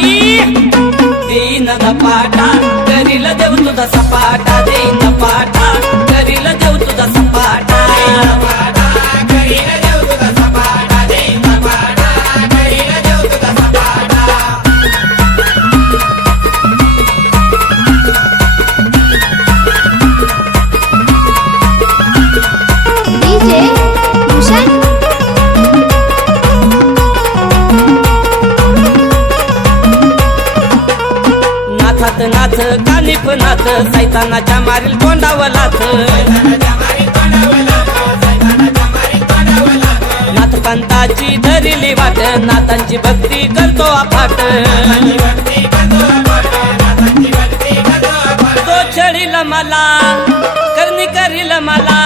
बाई देईन धपाटा करील देव तुझा सपाटा देईन धपाटा करील देव तुझा सपाटा डीजे भूषण नाथात नाथ कानिफ नाथ सैतानाच्या मारील तोंडावर लाथ नाथकांताची धरिली वाट नाथांची भक्ती करतो अफाट तो छळील मला करणी करील मला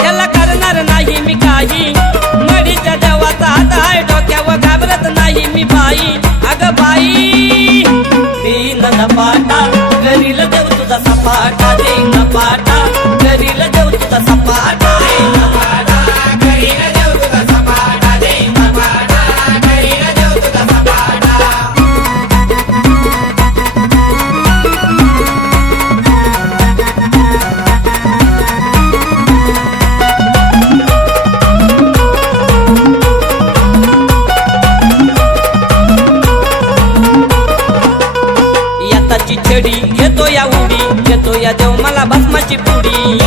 त्याला करणार नाही मी काही मडीच्या देवाचा हात आहे डोक्यावर घाबरत नाही मी बाई अग बाई देईन धपाटा करील देव तुझा सपाटा देईन धपाटा करील देव तुझा सपाटा याताची छडी घेतो या उडी घेतो या देव मला भस्माची पुडी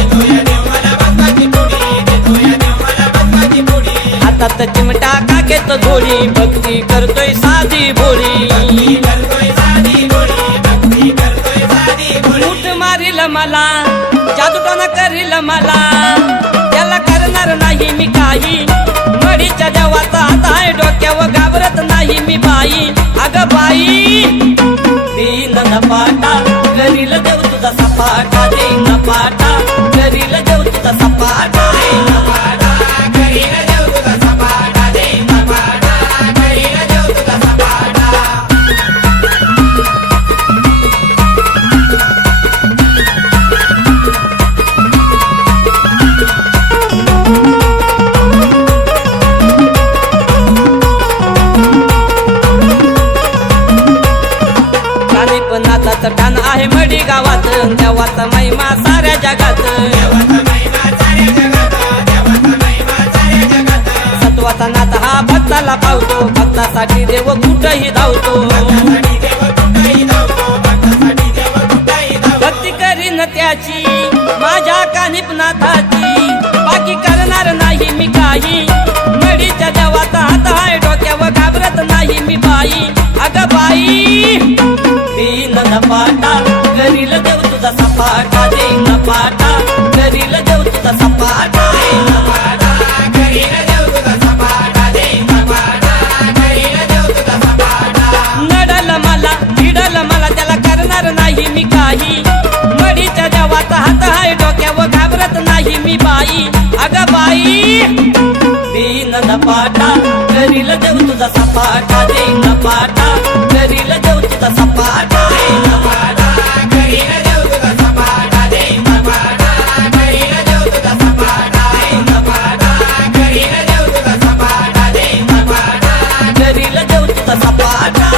हातात चिमटा का घेतो घोडी भक्ती करतोय साधी भोळी मूठ मारील मला जादूटोना करील मला त्याला करणार नाही मी काही मडीच्या देवाचा हात आहे डोक्यावर घाबरत नाही मी बाई अग बाई देईन धपाटा करील देव तुझा सपाटा देईन धपाटा करील देव तुझा सपाटा नाथाचं ठाण आहे मडी गावात देवाचा महिमा साऱ्या जगात सत्वाचा नाथ हा भक्ताला पावतो भक्तासाठी देव कुठंही धावतो भक्ती करीन त्याची माझ्या कानिफ नाथाची बाकी करणार नाही मी काही मडीच्या देवाचा हात आहे डोक्यावर घाबरत नाही मी बाई अग बाई देईन धपाटा करील देव तुझा सपाटा देईन धपाटा करील देव तुझा सपाटा नडल मला भिडल मला त्याला करणार नाही मी काही मडीच्या देवाचा हात आहे डोक्यावर घाबरत नाही मी बाई अग बाई देईन धपाटा करील देव तुझा सपाटा देईन धपाटा करील देव तुझा सपाटा करील देव तुझा सपाटा